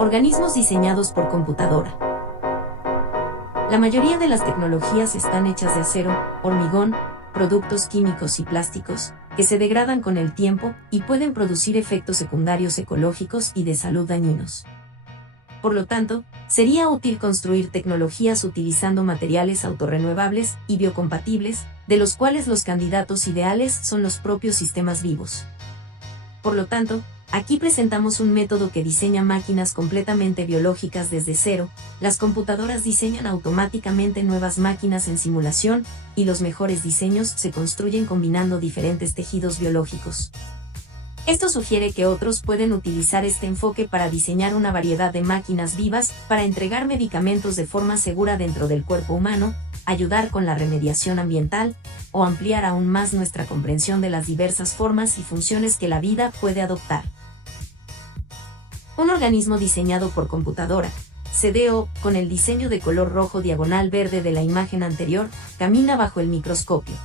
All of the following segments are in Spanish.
Organismos diseñados por computadora. La mayoría de las tecnologías están hechas de acero, hormigón, productos químicos y plásticos, que se degradan con el tiempo y pueden producir efectos secundarios ecológicos y de salud dañinos. Por lo tanto, sería útil construir tecnologías utilizando materiales autorrenuevables y biocompatibles, de los cuales los candidatos ideales son los propios sistemas vivos. Por lo tanto, aquí presentamos un método que diseña máquinas completamente biológicas desde cero. Las computadoras diseñan automáticamente nuevas máquinas en simulación, y los mejores diseños se construyen combinando diferentes tejidos biológicos. Esto sugiere que otros pueden utilizar este enfoque para diseñar una variedad de máquinas vivas para entregar medicamentos de forma segura dentro del cuerpo humano, ayudar con la remediación ambiental, o ampliar aún más nuestra comprensión de las diversas formas y funciones que la vida puede adoptar. Un organismo diseñado por computadora, CDO, con el diseño de color rojo diagonal verde de la imagen anterior, camina bajo el microscopio.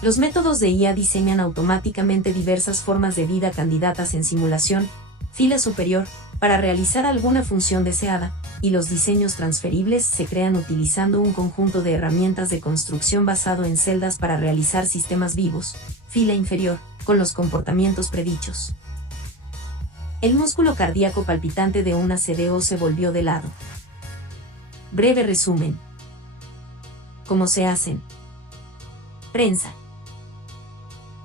Los métodos de IA diseñan automáticamente diversas formas de vida candidatas en simulación, fila superior, para realizar alguna función deseada, y los diseños transferibles se crean utilizando un conjunto de herramientas de construcción basado en celdas para realizar sistemas vivos, fila inferior, con los comportamientos predichos. El músculo cardíaco palpitante de una CDO se volvió de lado. Breve resumen. ¿Cómo se hacen? Prensa.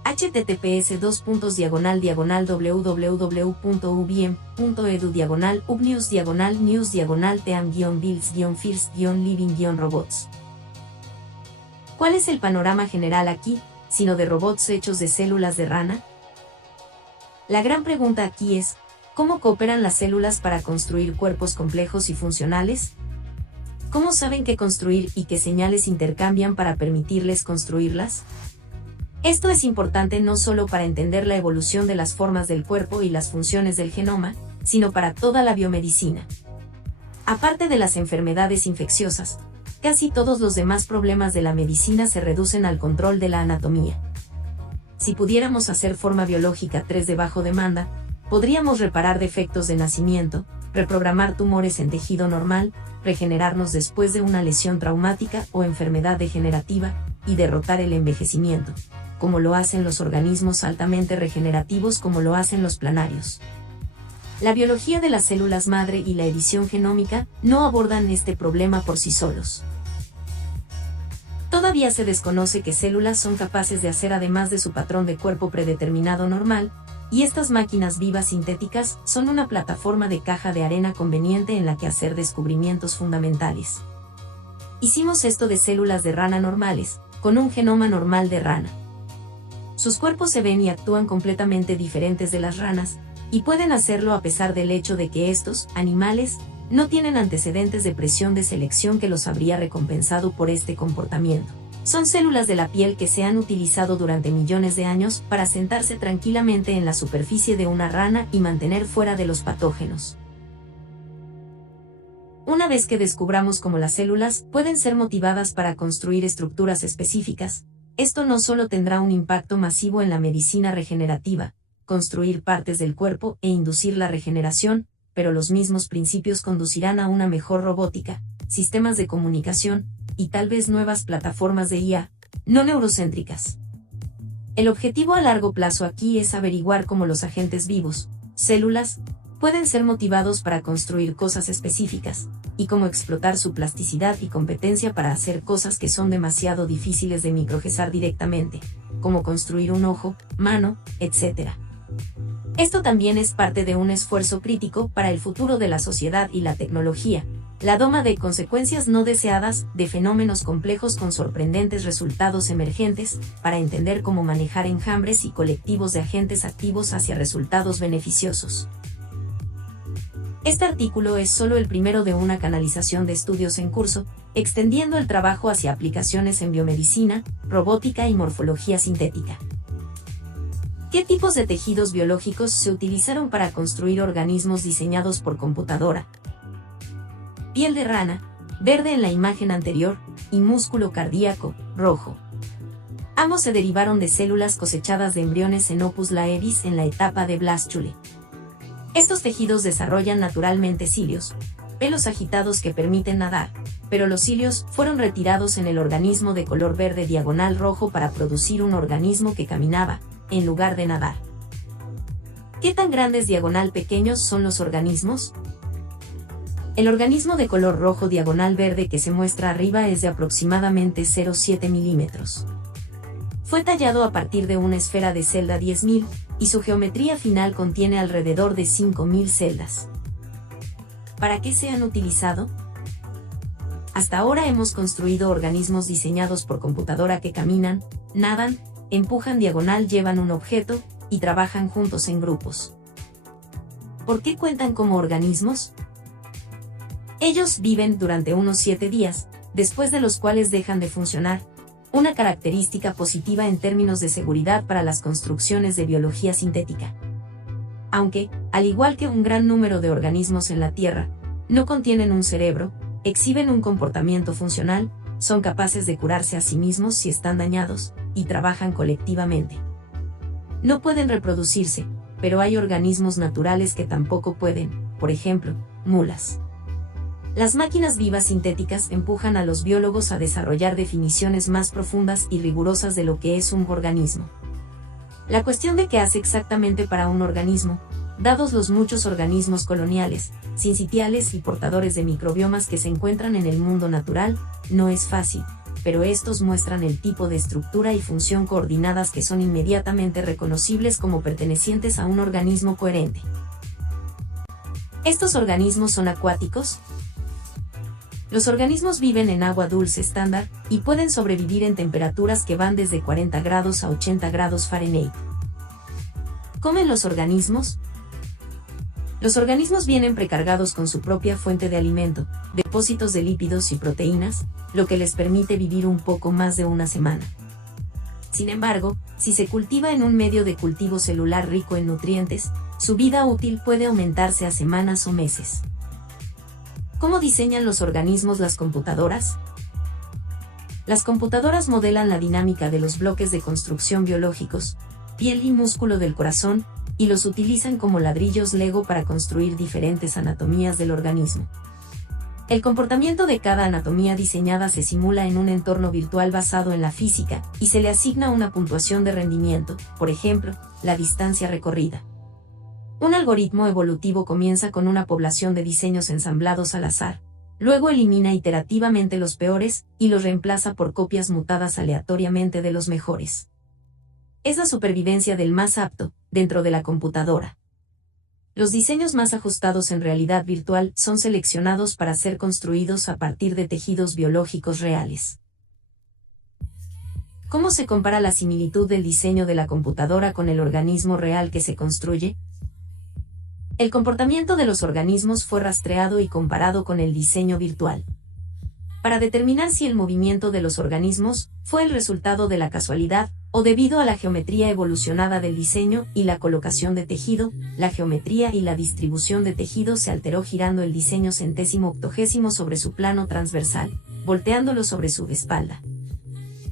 https://www.ubiem.edu/ubnews/team-bills-first-living-robots. ¿Cuál es el panorama general aquí, sino de robots hechos de células de rana? La gran pregunta aquí es, ¿cómo cooperan las células para construir cuerpos complejos y funcionales? ¿Cómo saben qué construir y qué señales intercambian para permitirles construirlas? Esto es importante no solo para entender la evolución de las formas del cuerpo y las funciones del genoma, sino para toda la biomedicina. Aparte de las enfermedades infecciosas, casi todos los demás problemas de la medicina se reducen al control de la anatomía. Si pudiéramos hacer forma biológica 3 de bajo demanda, podríamos reparar defectos de nacimiento, reprogramar tumores en tejido normal, regenerarnos después de una lesión traumática o enfermedad degenerativa, y derrotar el envejecimiento, como lo hacen los organismos altamente regenerativos como lo hacen los planarios. La biología de las células madre y la edición genómica no abordan este problema por sí solos. Todavía se desconoce qué células son capaces de hacer además de su patrón de cuerpo predeterminado normal, y estas máquinas vivas sintéticas son una plataforma de caja de arena conveniente en la que hacer descubrimientos fundamentales. Hicimos esto de células de rana normales, con un genoma normal de rana. Sus cuerpos se ven y actúan completamente diferentes de las ranas, y pueden hacerlo a pesar del hecho de que estos animales no tienen antecedentes de presión de selección que los habría recompensado por este comportamiento. Son células de la piel que se han utilizado durante millones de años para sentarse tranquilamente en la superficie de una rana y mantener fuera de los patógenos. Una vez que descubramos cómo las células pueden ser motivadas para construir estructuras específicas, esto no solo tendrá un impacto masivo en la medicina regenerativa, construir partes del cuerpo e inducir la regeneración, pero los mismos principios conducirán a una mejor robótica, sistemas de comunicación, y tal vez nuevas plataformas de IA, no neurocéntricas. El objetivo a largo plazo aquí es averiguar cómo los agentes vivos, células, pueden ser motivados para construir cosas específicas, y cómo explotar su plasticidad y competencia para hacer cosas que son demasiado difíciles de microgesar directamente, como construir un ojo, mano, etc. Esto también es parte de un esfuerzo crítico para el futuro de la sociedad y la tecnología, la toma de consecuencias no deseadas de fenómenos complejos con sorprendentes resultados emergentes, para entender cómo manejar enjambres y colectivos de agentes activos hacia resultados beneficiosos. Este artículo es solo el primero de una canalización de estudios en curso, extendiendo el trabajo hacia aplicaciones en biomedicina, robótica y morfología sintética. ¿Qué tipos de tejidos biológicos se utilizaron para construir organismos diseñados por computadora? Piel de rana, verde en la imagen anterior, y músculo cardíaco, rojo. Ambos se derivaron de células cosechadas de embriones en Opus laevis en la etapa de Blastule. Estos tejidos desarrollan naturalmente cilios, pelos agitados que permiten nadar, pero los cilios fueron retirados en el organismo de color verde diagonal rojo para producir un organismo que caminaba, en lugar de nadar. ¿Qué tan grandes diagonal pequeños son los organismos? El organismo de color rojo diagonal verde que se muestra arriba es de aproximadamente 0,7 milímetros. Fue tallado a partir de una esfera de celda 10.000, y su geometría final contiene alrededor de 5.000 celdas. ¿Para qué se han utilizado? Hasta ahora hemos construido organismos diseñados por computadora que caminan, nadan, empujan diagonal, llevan un objeto, y trabajan juntos en grupos. ¿Por qué cuentan como organismos? Ellos viven durante unos 7 días, después de los cuales dejan de funcionar, una característica positiva en términos de seguridad para las construcciones de biología sintética. Aunque, al igual que un gran número de organismos en la Tierra, no contienen un cerebro, exhiben un comportamiento funcional, son capaces de curarse a sí mismos si están dañados, y trabajan colectivamente. No pueden reproducirse, pero hay organismos naturales que tampoco pueden, por ejemplo, mulas. Las máquinas vivas sintéticas empujan a los biólogos a desarrollar definiciones más profundas y rigurosas de lo que es un organismo. La cuestión de qué hace exactamente para un organismo, dados los muchos organismos coloniales, sincitiales y portadores de microbiomas que se encuentran en el mundo natural, no es fácil, pero estos muestran el tipo de estructura y función coordinadas que son inmediatamente reconocibles como pertenecientes a un organismo coherente. ¿Estos organismos son acuáticos? Los organismos viven en agua dulce estándar, y pueden sobrevivir en temperaturas que van desde 40 grados a 80 grados Fahrenheit. ¿Comen los organismos? Los organismos vienen precargados con su propia fuente de alimento, depósitos de lípidos y proteínas, lo que les permite vivir un poco más de una semana. Sin embargo, si se cultiva en un medio de cultivo celular rico en nutrientes, su vida útil puede aumentarse a semanas o meses. ¿Cómo diseñan los organismos las computadoras? Las computadoras modelan la dinámica de los bloques de construcción biológicos, piel y músculo del corazón, y los utilizan como ladrillos Lego para construir diferentes anatomías del organismo. El comportamiento de cada anatomía diseñada se simula en un entorno virtual basado en la física, y se le asigna una puntuación de rendimiento, por ejemplo, la distancia recorrida. Un algoritmo evolutivo comienza con una población de diseños ensamblados al azar, luego elimina iterativamente los peores, y los reemplaza por copias mutadas aleatoriamente de los mejores. Es la supervivencia del más apto, dentro de la computadora. Los diseños más ajustados en realidad virtual son seleccionados para ser construidos a partir de tejidos biológicos reales. ¿Cómo se compara la similitud del diseño de la computadora con el organismo real que se construye? El comportamiento de los organismos fue rastreado y comparado con el diseño virtual. Para determinar si el movimiento de los organismos fue el resultado de la casualidad, o debido a la geometría evolucionada del diseño y la colocación de tejido, la geometría y la distribución de tejido se alteró girando el diseño centésimo octogésimo sobre su plano transversal, volteándolo sobre su espalda.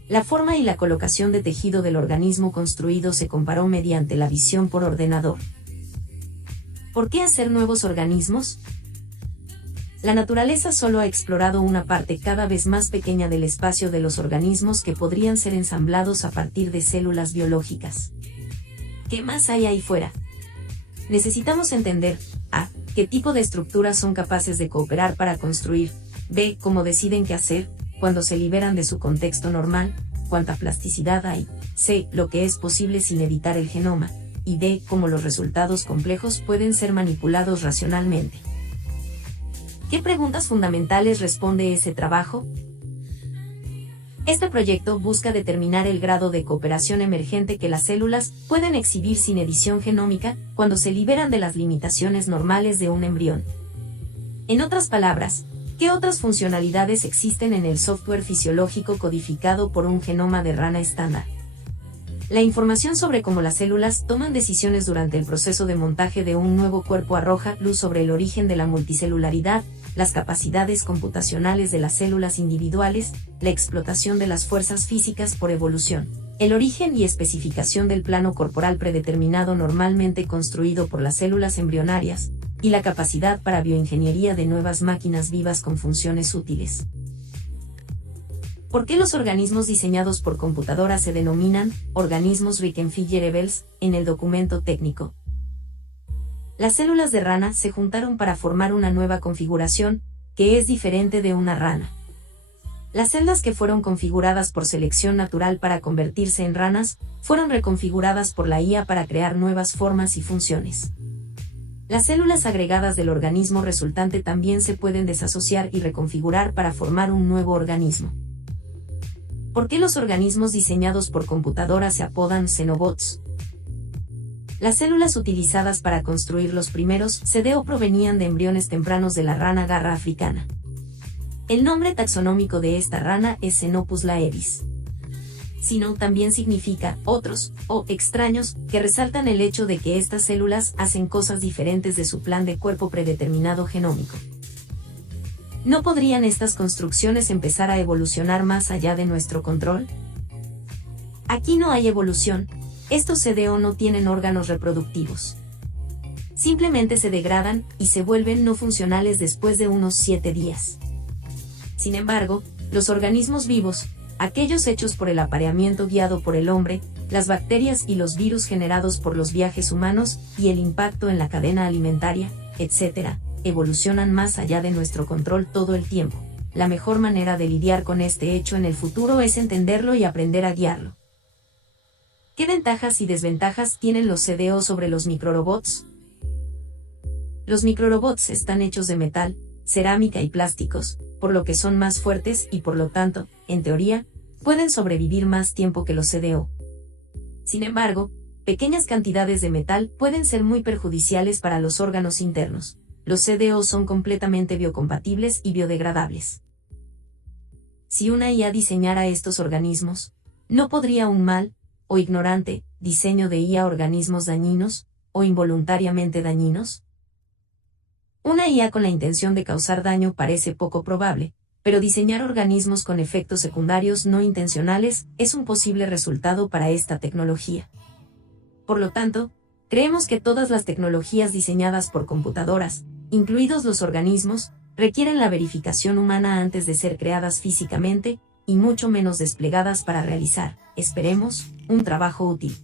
La forma y la colocación de tejido del organismo construido se comparó mediante la visión por ordenador. ¿Por qué hacer nuevos organismos? La naturaleza solo ha explorado una parte cada vez más pequeña del espacio de los organismos que podrían ser ensamblados a partir de células biológicas. ¿Qué más hay ahí fuera? Necesitamos entender, a, qué tipo de estructuras son capaces de cooperar para construir, b, cómo deciden qué hacer, cuando se liberan de su contexto normal, cuánta plasticidad hay, c, lo que es posible sin editar el genoma, y d, cómo los resultados complejos pueden ser manipulados racionalmente. ¿Qué preguntas fundamentales responde ese trabajo? Este proyecto busca determinar el grado de cooperación emergente que las células pueden exhibir sin edición genómica cuando se liberan de las limitaciones normales de un embrión. En otras palabras, ¿qué otras funcionalidades existen en el software fisiológico codificado por un genoma de rana estándar? La información sobre cómo las células toman decisiones durante el proceso de montaje de un nuevo cuerpo arroja luz sobre el origen de la multicelularidad, las capacidades computacionales de las células individuales, la explotación de las fuerzas físicas por evolución. El origen y especificación del plano corporal predeterminado normalmente construido por las células embrionarias, y la capacidad para bioingeniería de nuevas máquinas vivas con funciones útiles. ¿Por qué los organismos diseñados por computadora se denominan organismos reconfigurables en el documento técnico? Las células de rana se juntaron para formar una nueva configuración, que es diferente de una rana. Las celdas que fueron configuradas por selección natural para convertirse en ranas, fueron reconfiguradas por la IA para crear nuevas formas y funciones. Las células agregadas del organismo resultante también se pueden desasociar y reconfigurar para formar un nuevo organismo. ¿Por qué los organismos diseñados por computadora se apodan xenobots? Las células utilizadas para construir los primeros CDO provenían de embriones tempranos de la rana garra africana. El nombre taxonómico de esta rana es Xenopus laevis. Sino también significa otros, o extraños, que resaltan el hecho de que estas células hacen cosas diferentes de su plan de cuerpo predeterminado genómico. ¿No podrían estas construcciones empezar a evolucionar más allá de nuestro control? Aquí no hay evolución, estos CDO no tienen órganos reproductivos. Simplemente se degradan y se vuelven no funcionales después de unos 7 días. Sin embargo, los organismos vivos, aquellos hechos por el apareamiento guiado por el hombre, las bacterias y los virus generados por los viajes humanos y el impacto en la cadena alimentaria, etc., evolucionan más allá de nuestro control todo el tiempo. La mejor manera de lidiar con este hecho en el futuro es entenderlo y aprender a guiarlo. ¿Qué ventajas y desventajas tienen los CDO sobre los microrobots? Los microrobots están hechos de metal, cerámica y plásticos, por lo que son más fuertes y por lo tanto, en teoría, pueden sobrevivir más tiempo que los CDO. Sin embargo, pequeñas cantidades de metal pueden ser muy perjudiciales para los órganos internos. Los CDO son completamente biocompatibles y biodegradables. Si una IA diseñara estos organismos, ¿no podría un mal, o ignorante, diseño de IA organismos dañinos, o involuntariamente dañinos? Una IA con la intención de causar daño parece poco probable, pero diseñar organismos con efectos secundarios no intencionales es un posible resultado para esta tecnología. Por lo tanto, creemos que todas las tecnologías diseñadas por computadoras, incluidos los organismos, requieren la verificación humana antes de ser creadas físicamente, y mucho menos desplegadas para realizar, esperemos, un trabajo útil.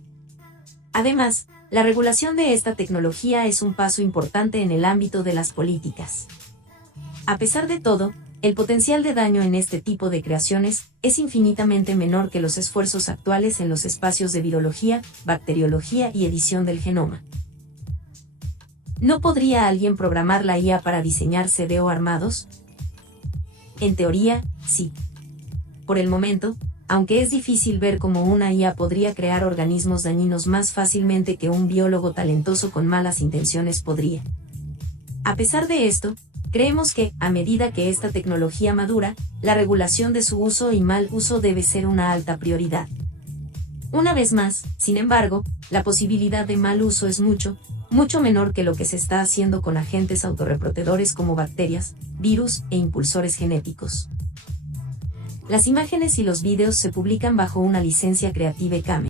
Además, la regulación de esta tecnología es un paso importante en el ámbito de las políticas. A pesar de todo, el potencial de daño en este tipo de creaciones es infinitamente menor que los esfuerzos actuales en los espacios de virología, bacteriología y edición del genoma. ¿No podría alguien programar la IA para diseñar CDO armados? En teoría, sí. Por el momento, aunque es difícil ver cómo una IA podría crear organismos dañinos más fácilmente que un biólogo talentoso con malas intenciones podría. A pesar de esto, creemos que, a medida que esta tecnología madura, la regulación de su uso y mal uso debe ser una alta prioridad. Una vez más, sin embargo, la posibilidad de mal uso es mucho menor que lo que se está haciendo con agentes autorreproductores como bacterias, virus e impulsores genéticos. Las imágenes y los vídeos se publican bajo una licencia Creative Commons.